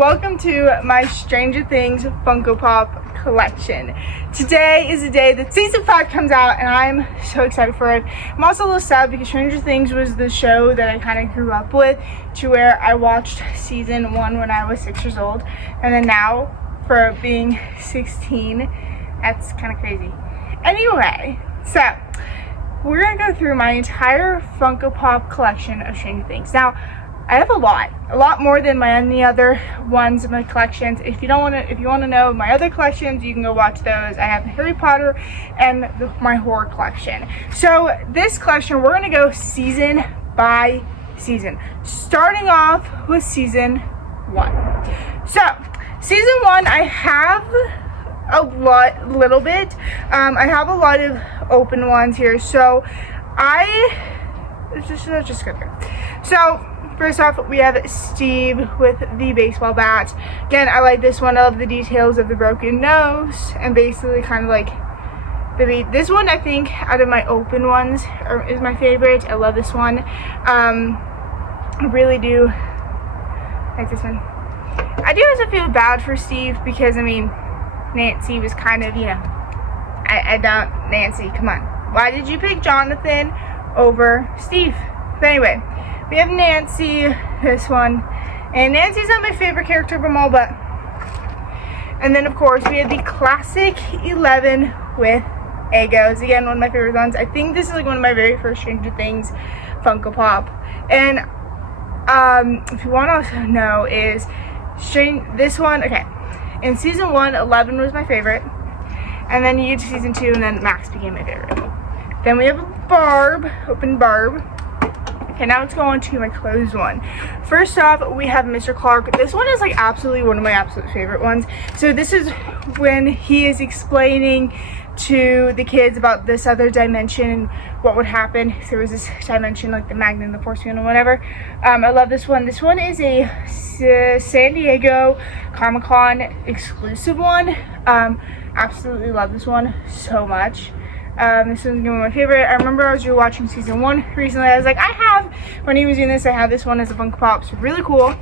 welcome to my Stranger Things Funko Pop collection. Today is the day that season 5 comes out and I'm so excited for it. I'm also a little sad because Stranger Things was the show that I kind of grew up with, to where I watched season 1 when I was 6 years old, and then now for being 16, that's kind of crazy. Anyway, so we're gonna go through my entire Funko Pop collection of Stranger Things. Now, I have a lot more than any other ones in my collections. If you want to know my other collections, you can go watch those. I have Harry Potter and my horror collection. So this collection, we're gonna go season by season, starting off with season 1. So season 1, I have little bit. I have a lot of open ones here. So let's just go through. So first off, we have Steve with the baseball bat. Again, I like this one. I love the details of the broken nose and basically kind of like the beat. This one, I think, out of my open ones, is my favorite. I love this one. I really do like this one. I do also feel bad for Steve because, I mean, Nancy was kind of, Nancy, come on. Why did you pick Jonathan over Steve? But anyway, we have Nancy, this one, and Nancy's not my favorite character of them all, but, and then of course we have the classic 11 with Eggos. Again, one of my favorite ones. I think this is like one of my very first Stranger Things Funko Pop. And if you want to also know, is this one, okay, in season 1, 11 was my favorite, and then you get to season 2, and then Max became my favorite. Then we have Barb, open Barb. Okay, now let's go on to my closed one. First off, we have Mr. Clark. This one is like absolutely one of my absolute favorite ones. So this is when he is explaining to the kids about this other dimension and what would happen if there was this dimension, like the magnet and the force field and whatever. I love this one. This one is a San Diego Comic-Con exclusive one. Absolutely love this one so much. This one's gonna be my favorite. I remember I was rewatching season 1 recently. I was like, when he was doing this, I have this one as a Funko Pop. So really cool.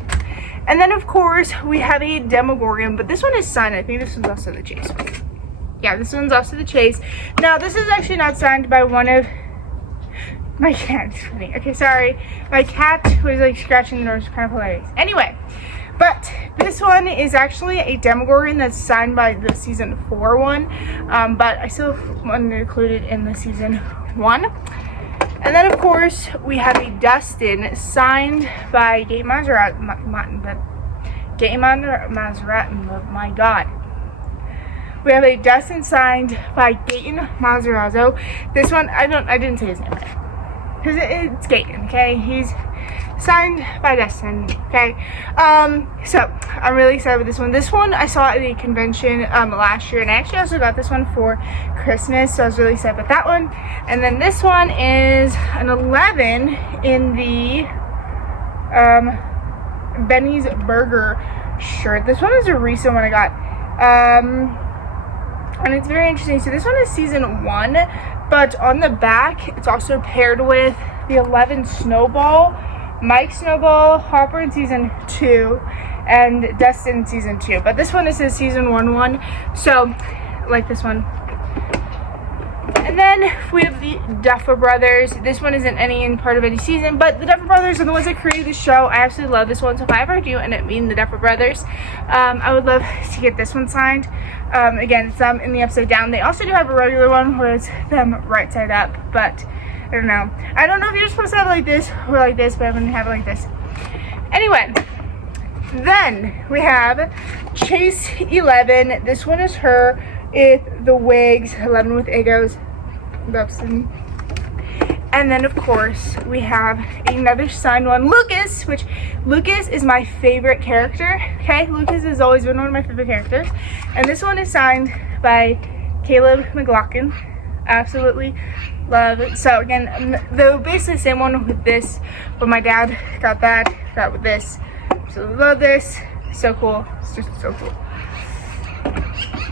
And then of course we have a Demogorgon, but this one is signed. I think this one's also the Chase. Yeah, this one's also the Chase. Now this is actually not signed by one of my cats. Okay, sorry. My cat was like scratching the nose, kind of hilarious. Anyway, but this one is actually a Demogorgon that's signed by the season 4 one, but I still wanted to include it in the season 1. And then of course we have a Dustin signed by Gaten Mazerat. My God. We have a Dustin signed by Gaten Mazerazzo. This one, I didn't say his name right, because it's Gaten, okay? He's signed by Dustin, okay? So I'm really excited with this one. This one I saw at a convention last year, and I actually also got this one for Christmas, so I was really excited about that one. And then this one is an 11 in the Benny's Burger shirt. This one is a recent one I got, and it's very interesting. So this one is season 1, but on the back it's also paired with the 11 Snowball, Mike Snowball, Hopper in season 2, and Dustin in season 2. But this one is a season 1 one, so I like this one. And then we have the Duffer Brothers. This one isn't part of any season, but the Duffer Brothers are the ones that created the show. I absolutely love this one, so if I ever do end up meeting the Duffer Brothers, I would love to get this one signed. Again, it's them in the upside down. They also do have a regular one where it's them right side up, but I don't know. I don't know if you're supposed to have it like this or like this, but I'm going to have it like this. Anyway, then we have Chase 11. This one is her with the wigs, 11 with Eggos. And then of course we have another signed one, Lucas, which Lucas is my favorite character. Okay, Lucas has always been one of my favorite characters, and this one is signed by Caleb McLaughlin. Absolutely love it. So again, they're basically the same one with this, but my dad got with this. Absolutely love this. So cool. It's just so cool.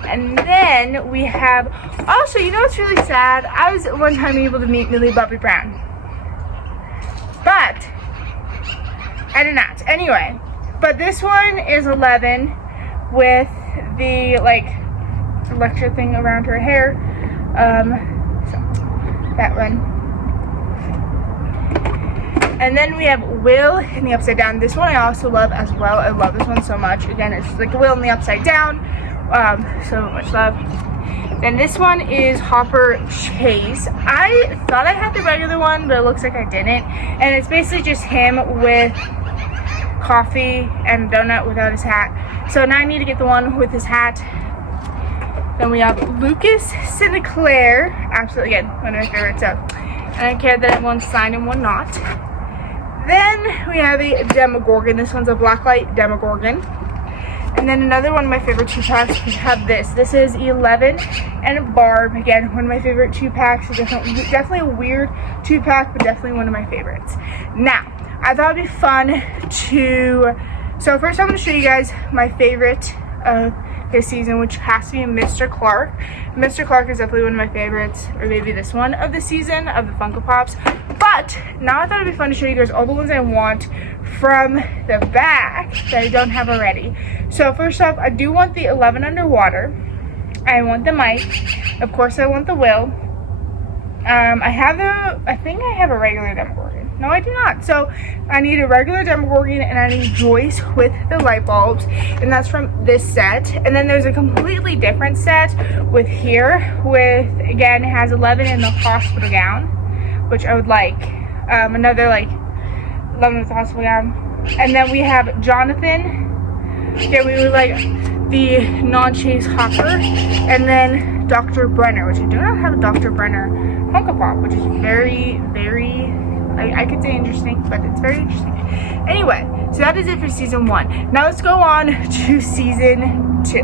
And then we have, also, you know what's really sad? I was one time able to meet Millie Bobby Brown, but I did not. Anyway, But this one is 11 with the like electric thing around her hair. So that one. And then we have Will in the upside down. This one I also love as well. I love this one so much. Again, it's just like Will in the upside down. So much love. Then this one is Hopper Chase. I thought I had the regular one, but it looks like I didn't. And it's basically just him with coffee and a donut without his hat. So now I need to get the one with his hat. Then we have Lucas Sinclair. Absolutely, again, one of my favorites. So I don't care that one's signed and one not. Then we have a Demogorgon. This one's a blacklight Demogorgon. And then another one of my favorite 2-packs, we have this. This is 11 and Barb. Again, one of my favorite 2-packs. Definitely a weird 2-pack, but definitely one of my favorites. Now, I thought it'd be fun to... So first I'm going to show you guys my favorite of this season, which has to be Mr. Clark. Mr. Clark is definitely one of my favorites, or maybe this one of the season of the Funko Pops. But now I thought it'd be fun to show you guys all the ones I want from the back that I don't have already. So first off, I do want the 11 underwater. I want the Mike. Of course, I want the Will. I think I have a regular Demogorgon. No, I do not. So I need a regular Demogorgon and I need Joyce with the light bulbs, and that's from this set. And then there's a completely different set with here, with again it has 11 in the hospital gown, which I would like. Another like 11 with the hospital gown. And then we have Jonathan. Again, we would like the non-chase Hopper, and then Dr. Brenner, which I do not have a Dr. Brenner Funko Pop, which is very, very, I could say interesting, but it's very interesting. Anyway, so that is it for season 1. Now let's go on to season 2.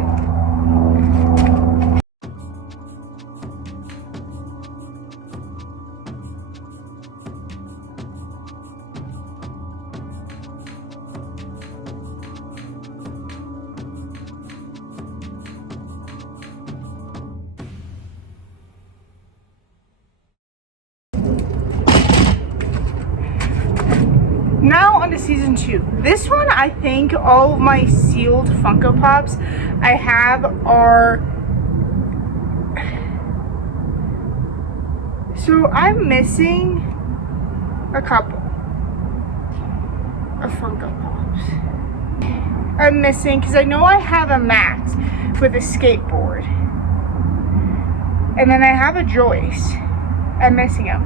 Now on to season 2. This one, I think all of my sealed Funko Pops I have are... So I'm missing a couple of Funko Pops. I'm missing, because I know I have a Max with a skateboard. And then I have a Joyce. I'm missing them.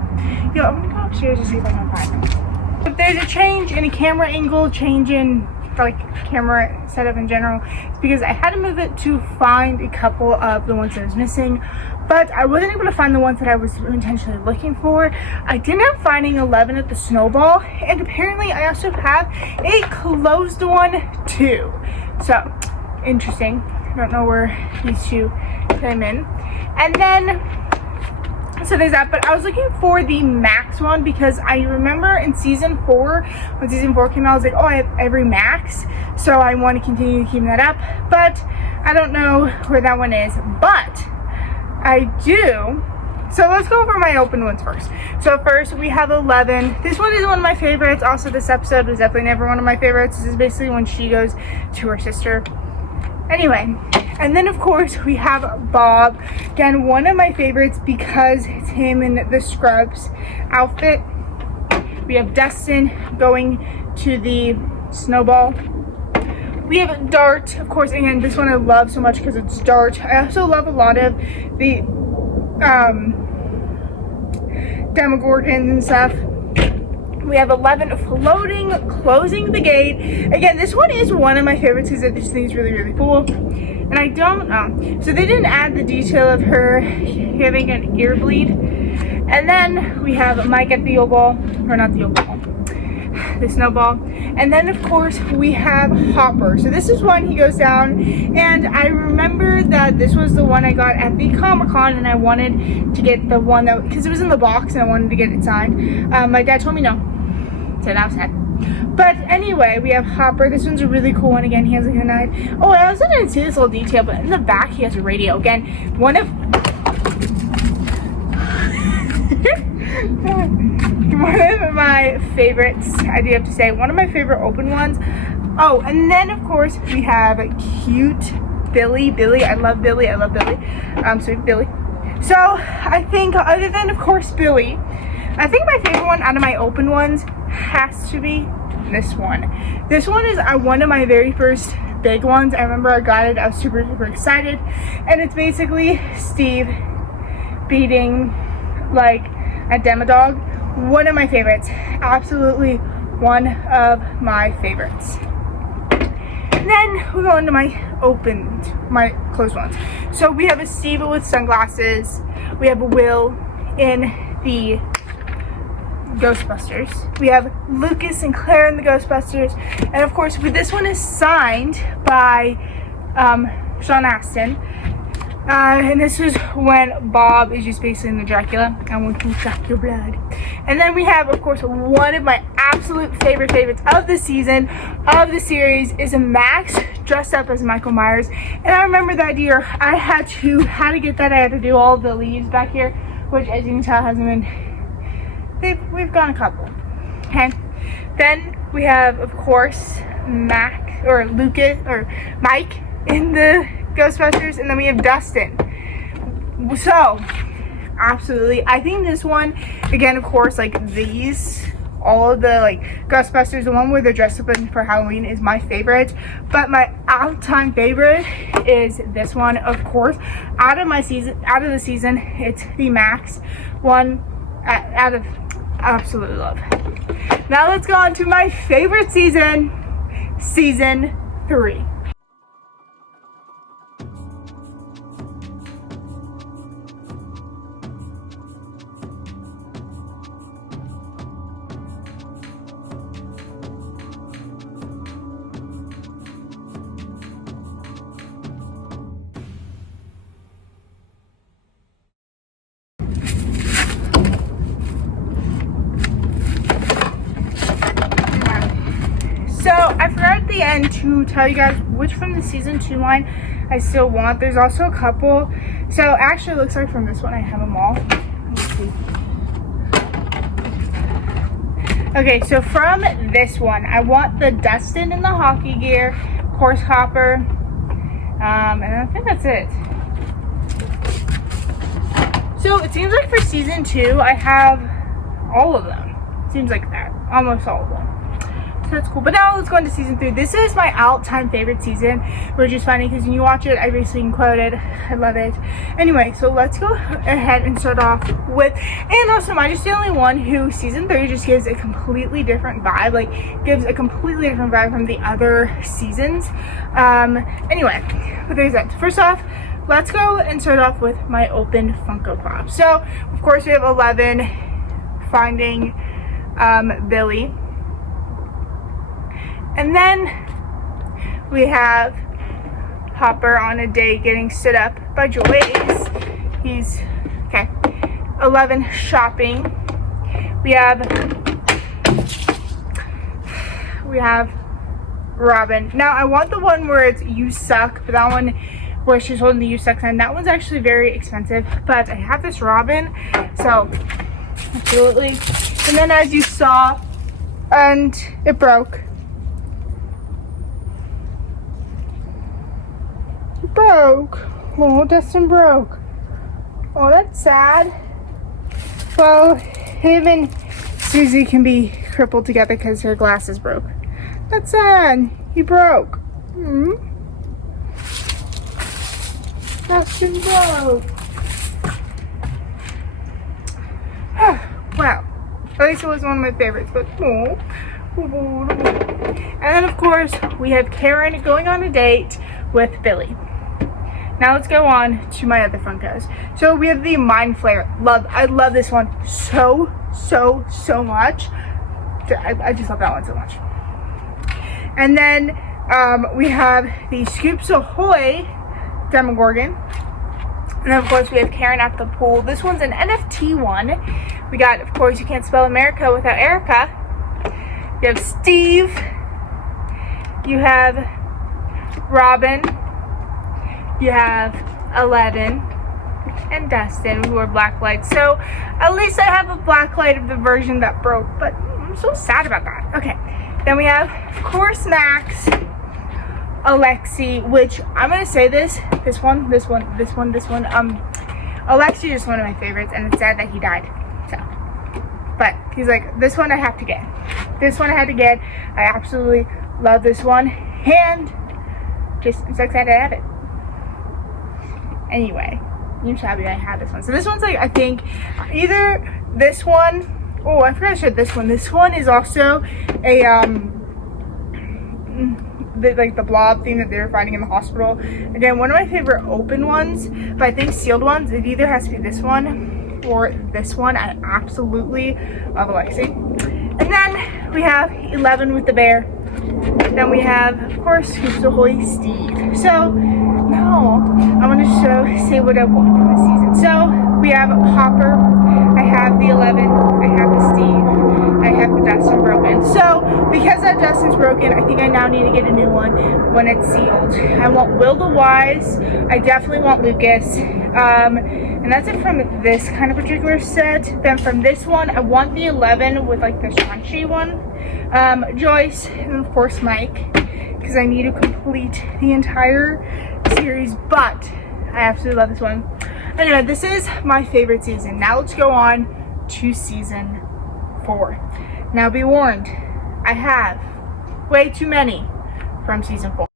Yo, I'm gonna go upstairs and see if I can find them. If there's a change in a camera angle, change in like camera setup in general, it's because I had to move it to find a couple of the ones that I was missing, but I wasn't able to find the ones that I was intentionally looking for. I did end up finding 11 at the snowball, and apparently I also have a closed one too. So interesting. I don't know where these two came in. And then so there's that, but I was looking for the Max one because I remember in season 4, when season 4 came out, I was like, oh, I have every Max, so I want to continue keeping that up, but I don't know where that one is, but I do. So let's go over my open ones first. So first we have 11. This one is one of my favorites. Also, this episode was definitely never one of my favorites. This is basically when she goes to her sister. Anyway, and then of course we have Bob. Again, one of my favorites because it's him in the Scrubs outfit. We have Dustin going to the snowball. We have Dart, of course. Again, this one I love so much because it's Dart. I also love a lot of the Demogorgons and stuff. We have 11 floating, closing the gate. Again, this one is one of my favorites because I just think it's really, really cool. And I don't know. So they didn't add the detail of her having an ear bleed. And then we have Mike at the Yule Ball, or not the Yule Ball, the snowball. And then of course we have Hopper. So this is one he goes down, and I remember that this was the one I got at the Comic-Con, and I wanted to get the one that, because it was in the box and I wanted to get it signed. My dad told me no, so that was sad. But anyway, we have Hopper. This one's a really cool one. Again, he has like a knife. Oh, I also didn't see this little detail, but in the back he has a radio. Again, one of my favorites, I do have to say, one of my favorite open ones, Oh, and then of course we have cute Billy. I love Billy. Sweet Billy. So I think other than of course Billy, I think my favorite one out of my open ones has to be this one. This one is one of my very first big ones. I remember I got it, I was super excited, and it's basically Steve beating like a Demodog. One of my favorites, absolutely one of my favorites. And then we go into my closed ones. So we have a Steve with sunglasses, we have a Will in the Ghostbusters, we have Lucas and Claire in the Ghostbusters, and of course this one is signed by Sean Astin, and this is when Bob is just basically in the Dracula, I want to suck your blood. And then we have of course one of my absolute favorites of the season, of the series, is a Max dressed up as Michael Myers. And I remember that year I had to get that. I had to do all the leaves back here, which as you can tell hasn't been, we've gone a couple. Okay, then we have of course Mike in the Ghostbusters, and then we have Dustin. So absolutely, I think this one, again of course, like these, all of the like Ghostbusters, the one where they're dressed up for Halloween is my favorite, but my all-time favorite is this one, of course. Out of the season, it's the Max one. Out of absolutely love. Now let's go on to my favorite season 3. So I forgot at the end to tell you guys which from the season 2 line I still want. There's also a couple. So actually it looks like from this one I have them all. Let's see. Okay, so from this one I want the Dustin in the hockey gear, of course Hopper, and I think that's it. So it seems like for season 2 I have all of them. Seems like that, almost all of them. So that's cool. But now let's go into season 3. This is my all-time favorite season, which is funny because when you watch it, I basically can quote it. I love it. Anyway, so let's go ahead and start off with, and also am I just the only one who season 3 just gives a completely different vibe, like gives a completely different vibe from the other seasons. Anyway, with that, first off, let's go and start off with my open Funko Pop. So, of course, we have 11 finding Billy. And then we have Hopper on a date getting stood up by Joyce. He's, okay. 11, shopping. We have Robin. Now, I want the one where it's you suck, but that one where she's holding the you suck sign, that one's actually very expensive, but I have this Robin, so absolutely. And then as you saw, and it broke. Oh, Dustin broke. Oh, that's sad. Well, him and Susie can be crippled together because her glasses broke. That's sad. He broke. Dustin broke. Well, at least it was one of my favorites, but oh. And then of course we have Karen going on a date with Billy. Now let's go on to my other Funkos. So we have the Mind Flayer. I love this one so much. I just love that one so much. And then we have the Scoops Ahoy Demogorgon. And then of course we have Karen at the pool. This one's an NFT one. We got, of course, you can't spell America without Erica. You have Steve. You have Robin. You have 11 and Dustin, who are black lights. So at least I have a black light of the version that broke, but I'm so sad about that. Okay, Then we have, of course, Max, Alexi, which I'm gonna say this one. Alexi is one of my favorites, and it's sad that he died. So, but he's like, this one I have to get. This one I had to get. I absolutely love this one, and just I'm so excited to have it. Anyway, you shabby, I had this one. So this one's like, I think either this one. Oh, I forgot I showed this one. This one is also a the blob thing that they were finding in the hospital. Again, one of my favorite open ones, but I think sealed ones, it either has to be this one or this one. I absolutely love Alexi. And then we have 11 with the bear. Then we have, of course, Scoops Ahoy Steve. So now I want to say what I want from the season. So we have Hopper, I have the 11, I have the Steve, I have the Dustin broken. So because that Dustin's broken, I think I now need to get a new one when it's sealed. I want Will the Wise, I definitely want Lucas, and that's it from this kind of particular set. Then from this one, I want the 11 with like the Shang-Chi one, Joyce, and of course Mike, because I need to complete the entire series, but I absolutely love this one. Anyway, this is my favorite season. Now let's go on to season 4. Now be warned, I have way too many from season 4.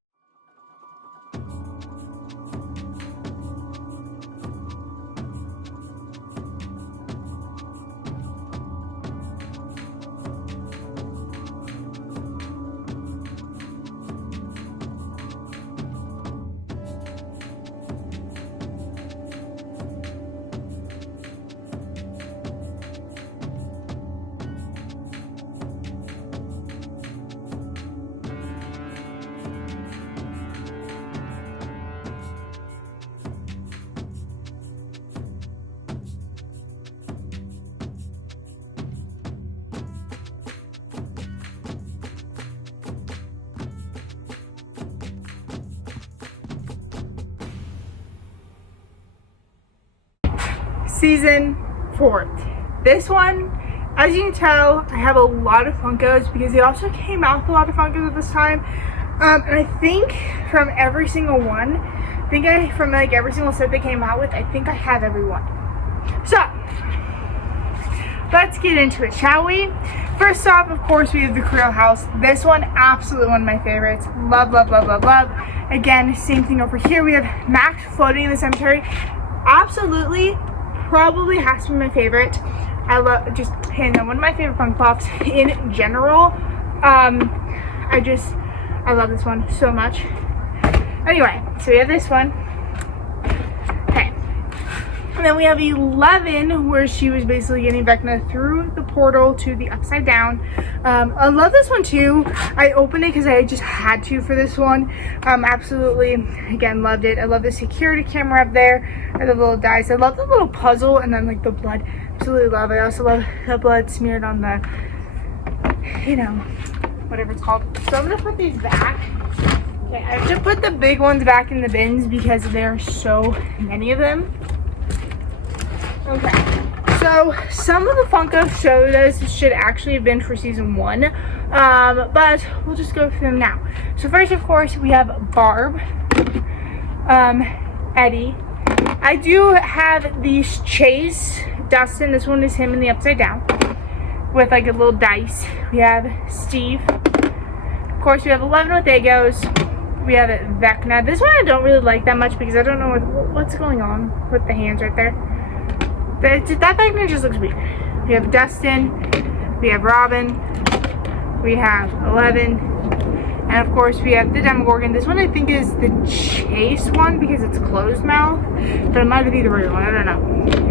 Season 4. This one, as you can tell, I have a lot of Funkos because they also came out with a lot of Funkos at this time. And I think from every single one, from like every single set they came out with, I think I have every one. So, let's get into it, shall we? First off, of course, we have the Creel House. This one, absolutely one of my favorites. Love, love, love, love, love. Again, same thing over here. We have Max floating in the cemetery. Absolutely, probably has to be my favorite. I love, just hands down, one of my favorite Funko Pops in general. I love this one so much. Anyway, so we have this one. Okay. And then we have 11, where she was basically getting Vecna through the portal to the Upside Down. I love this one too. I opened it because I just had to for this one. Absolutely, again, loved it. I love the security camera up there. I love the little dice. I love the little puzzle, and then like the blood. Absolutely love it. I also love the blood smeared on the, you know, whatever it's called. So I'm gonna put these back. Okay, I have to put the big ones back in the bins because there are so many of them. Okay, so some of the Funko showed us should actually have been for season 1, but we'll just go through them now. So first, of course, we have Barb, Eddie. I do have these Chase, Dustin. This one is him in the Upside Down with like a little dice. We have Steve. Of course, we have 11 with Egos. We have Vecna. This one I don't really like that much because I don't know what's going on with the hands right there. That Vecna just looks weird. We have Dustin. We have Robin. We have 11. And of course we have the Demogorgon. This one I think is the Chase one because it's closed mouth. But it might be the real one. I don't know.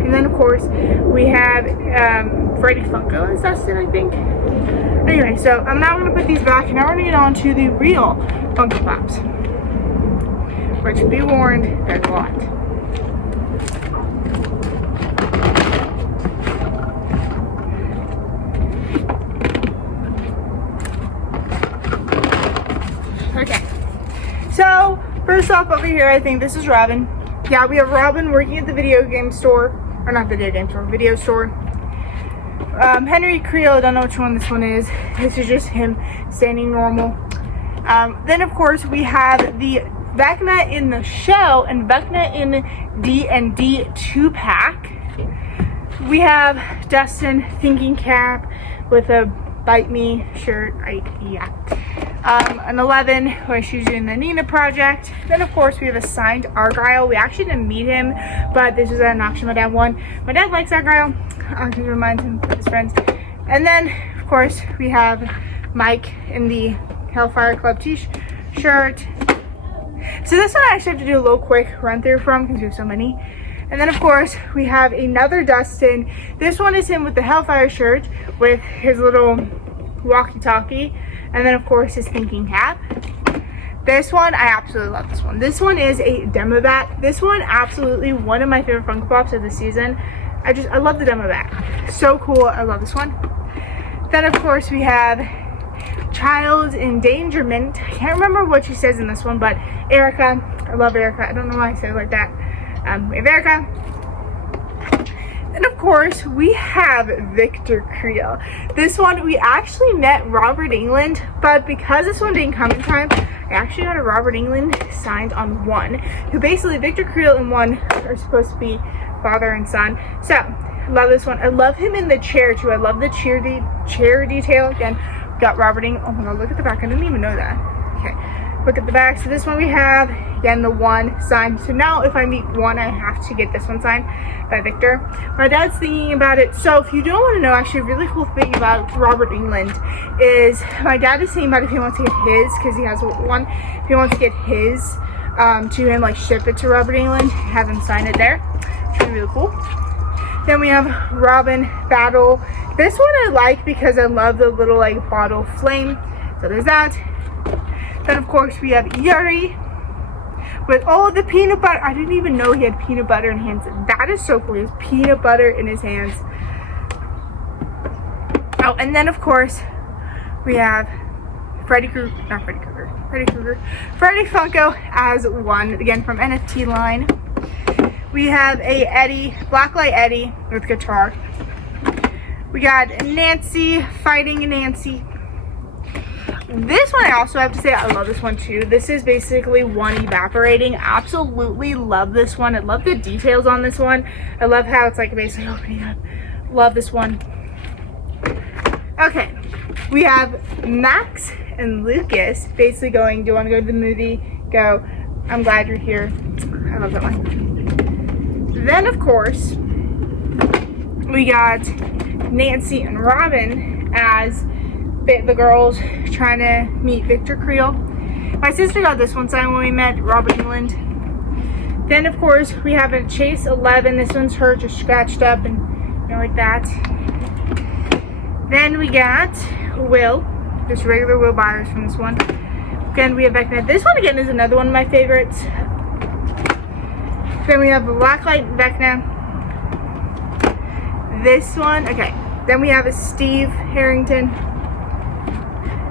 And then of course we have Freddy Funko as Dustin, I think. Anyway, so I'm now going to put these back. And now we're going to get on to the real Funko Pops. Which, be warned, there's a lot. Okay, so first off over here, I think this is Robin. Yeah, we have Robin working at the video game store, or not video game store, video store. Henry Creel, I don't know which one this one is. This is just him standing normal. Then of course we have the Vecna in the show and Vecna in D&D 2-pack. We have Dustin thinking cap with a bite me shirt. An 11 where she's doing the Nina project. Then of course we have a signed Argyle. We actually didn't meet him, but this is an auction my dad won. My dad likes Argyle. It reminds him of his friends. And then of course we have Mike in the Hellfire Club t-shirt. So this one I actually have to do a little quick run through from because we have so many. And then of course we have another Dustin. This one is him with the Hellfire shirt with his little walkie-talkie. And then of course his thinking cap. This one, I absolutely love this one. This one is a demo bat. This one absolutely one of my favorite Funko Pops of the season. I love the demo bat. So cool, I love this one. Then of course we have Child's Endangerment. I can't remember what she says in this one, but Erica. I love Erica. I don't know why I said it like that. We have Erica. And of course, we have Victor Creel. This one, we actually met Robert England, but because this one didn't come in time, I actually got a Robert England signed on one. Who basically, Victor Creel and one are supposed to be father and son. So, I love this one. I love him in the chair too. I love the chair detail. Again, got Robert England. Oh my god, look at the back. I didn't even know that. Okay, look at the back. So this one we have, again, the one signed. So now if I meet one, I have to get this one signed by Victor. My dad's thinking about it. So if you don't want to know, actually a really cool thing about Robert England is my dad is thinking about if he wants to get his, because he has one, if he wants to get his to him, like ship it to Robert England, have him sign it there. Which would be really cool. Then we have Robin Battle. This one I like because I love the little like bottle flame. So there's that. Then of course we have Yuri with all the peanut butter. I didn't even know he had peanut butter in his hands. That is so cool. He has peanut butter in his hands. Oh, and then of course we have Freddy Funko as one, again from NFT line. We have a Eddie, Blacklight Eddie with guitar. We got Nancy fighting Nancy. This one I also have to say I love this one too. This is basically one evaporating. Absolutely love this one. I love the details on this one. I love how it's like basically opening up. Love this one. Okay, we have Max and Lucas basically going, do you want to go to the movie? Go, I'm glad you're here. I love that one. Then of course we got Nancy and Robin as the girls trying to meet Victor Creel. My sister got this one signed when we met Robert England. Then of course we have a Chase 11. This one's her just scratched up and like that. Then we got Will, just regular Will Byers from this one. Again we have Vecna. This one again is another one of my favorites. Then we have Blacklight Vecna. This one, okay. Then we have a Steve Harrington.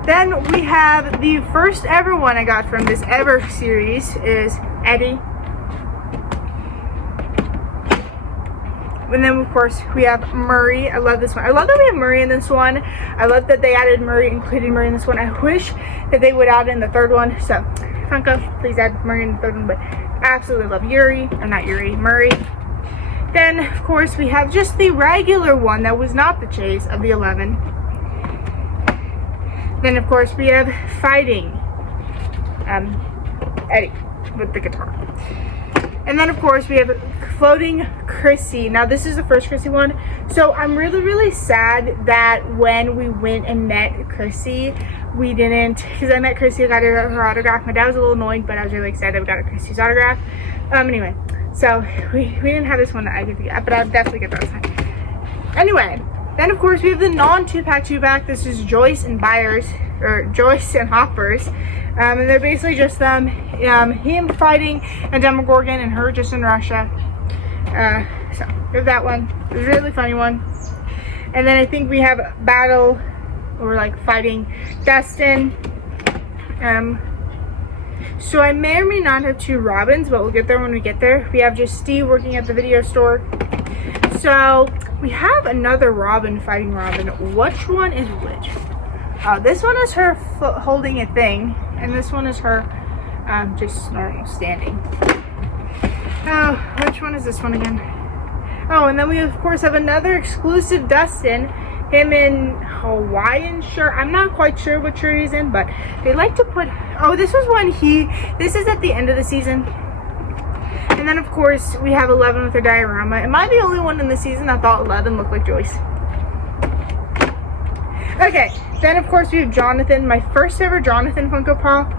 Then we have the first ever one I got from this ever series is Eddie. And then of course we have Murray. I love this one. I love that we have Murray in this one. I love that they added Murray, included Murray in this one. I wish that they would add in the third one. So Funko, please add Murray in the third one. But absolutely love Yuri, or not Yuri, Murray. Then of course we have just the regular one that was not the Chase of the 11. Then of course we have fighting Eddie with the guitar. And then of course we have floating Chrissy. Now this is the first Chrissy one. So I'm really sad that when we went and met Chrissy, we didn't, because I met Chrissy, I got her autograph. My dad was a little annoyed, but I was really excited that we got Chrissy's autograph. Anyway, so we didn't have this one that I could get, but I'll definitely get that time. Anyway, then of course we have the non 2-pack. This is Joyce and Byers, or Joyce and Hoppers. And they're basically just them, him fighting a Demogorgon and her just in Russia. So there's that one. It's a really funny one. And then I think we have battle, or like fighting Dustin. So I may or may not have two Robins, but we'll get there when we get there. We have just Steve working at the video store. So we have another Robin fighting Robin. Which one is which? This one is her holding a thing, and this one is her just normal standing. Oh, which one is this one again? Oh, and then we of course have another exclusive Dustin. Him in Hawaiian shirt. I'm not quite sure what shirt he's in, but they like to put, oh, this was when this is at the end of the season. And then of course we have 11 with her diorama. Am I the only one in the season that thought 11 looked like Joyce? Okay, then of course we have Jonathan, my first ever Jonathan Funko Pop.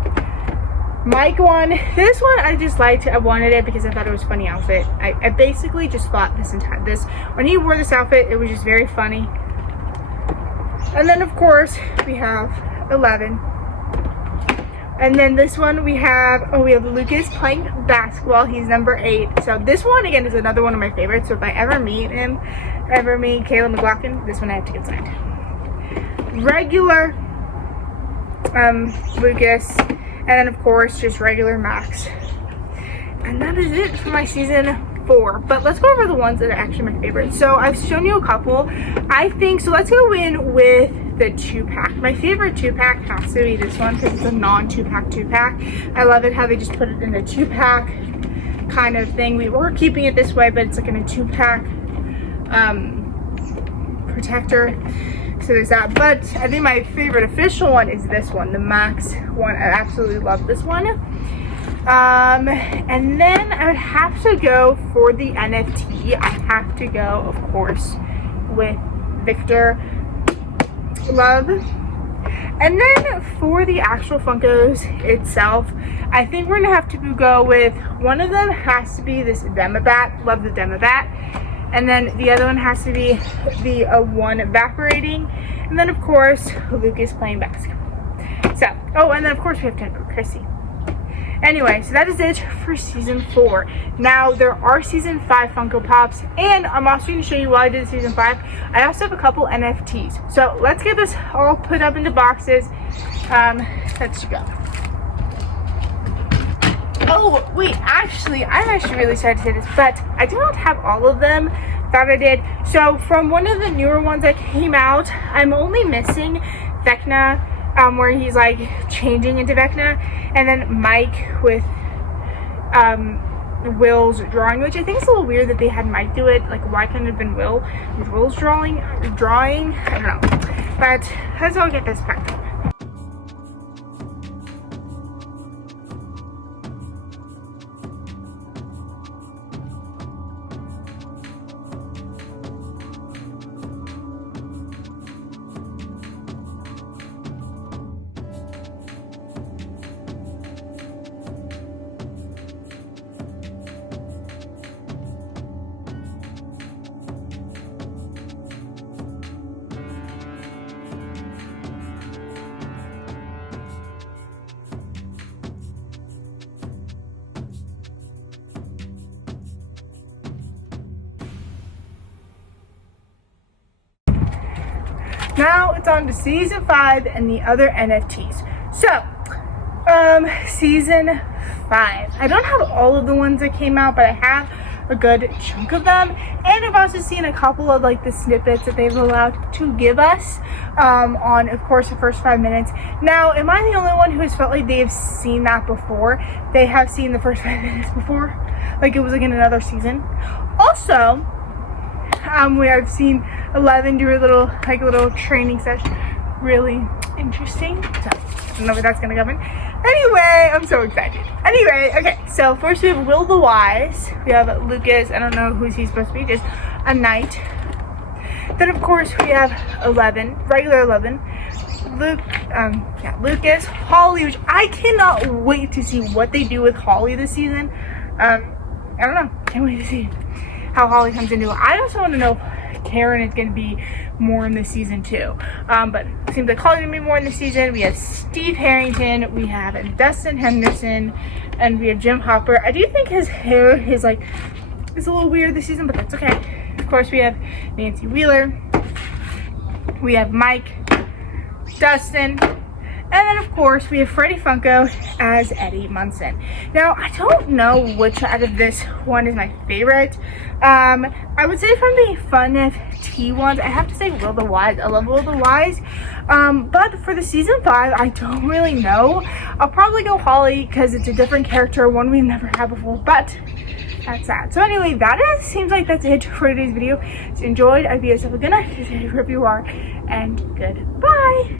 Mike one. This one I just liked. I wanted it because I thought it was a funny outfit. I basically just thought when he wore this outfit, it was just very funny. And then of course we have 11. And then this one we have Lucas playing basketball. He's number 8. So this one again is another one of my favorites. So if I ever meet Caleb McLaughlin, this one I have to get signed. Regular Lucas, and then of course just regular Max. And that is it for my season 4. But let's go over the ones that are actually my favorites. So I've shown you a couple. I think so. Let's go in with the 2-pack. My favorite 2-pack has to be this one because it's a non-2-pack 2-pack. I love it how they just put it in a 2-pack kind of thing. We were keeping it this way, but it's like in a 2-pack protector. So there's that. But I think my favorite official one is this one, the Max one. I absolutely love this one. And then I would have to go for the NFT. I have to go, of course, with Victor Love. And then for the actual Funkos itself, I think we're gonna have to go with, one of them has to be this Demobat. Love the Demobat. And then the other one has to be the one evaporating. And then of course Lucas playing basketball. So, oh, and then of course we have to go Chrissy. Anyway, so that is it for season 4. Now there are season 5 Funko Pops, and I'm also going to show you what I did in season 5. I also have a couple NFTs. So let's get this all put up into boxes. Let's go. Oh wait, actually, I'm actually really sorry to say this, but I do not have all of them. Thought I did. So from one of the newer ones that came out, I'm only missing Vecna, where he's like changing into Vecna, and then Mike with Will's drawing, which I think is a little weird that they had Mike do it. Like, why couldn't it have been Will with Will's drawing? I don't know. But let's all get this packed up. Now it's on to season 5 and the other NFTs. So, season 5. I don't have all of the ones that came out, but I have a good chunk of them. And I've also seen a couple of like the snippets that they've allowed to give us on, of course, the first 5 minutes. Now, am I the only one who has felt like they've seen that before? They have seen the first 5 minutes before, like it was like in another season. Also, where I've seen 11 do a little training session. Really interesting. So, I don't know where that's gonna go in. Anyway, I'm so excited. Anyway, okay, so first we have Will the Wise. We have Lucas. I don't know who's he's supposed to be, just a knight. Then of course we have 11, regular 11. Lucas, Holly, which I cannot wait to see what they do with Holly this season. I don't know, can't wait to see how Holly comes into it. I also want to know if Karen is going to be more in this season too. But it seems like Holly's going to be more in this season. We have Steve Harrington, we have Dustin Henderson, and we have Jim Hopper. I do think his hair is a little weird this season, but that's okay. Of course, we have Nancy Wheeler. We have Mike, Dustin, and then of course we have Freddie Funko as Eddie Munson. Now I don't know which out of this one is my favorite. I would say from the Fun FT ones, I have to say Will the Wise. I love Will the Wise. But for the season 5, I don't really know. I'll probably go Holly because it's a different character, one we've never had before, but that's that. So anyway, seems like that's it for today's video. If you enjoyed, I hope you guys have a good night, wherever you are, and goodbye.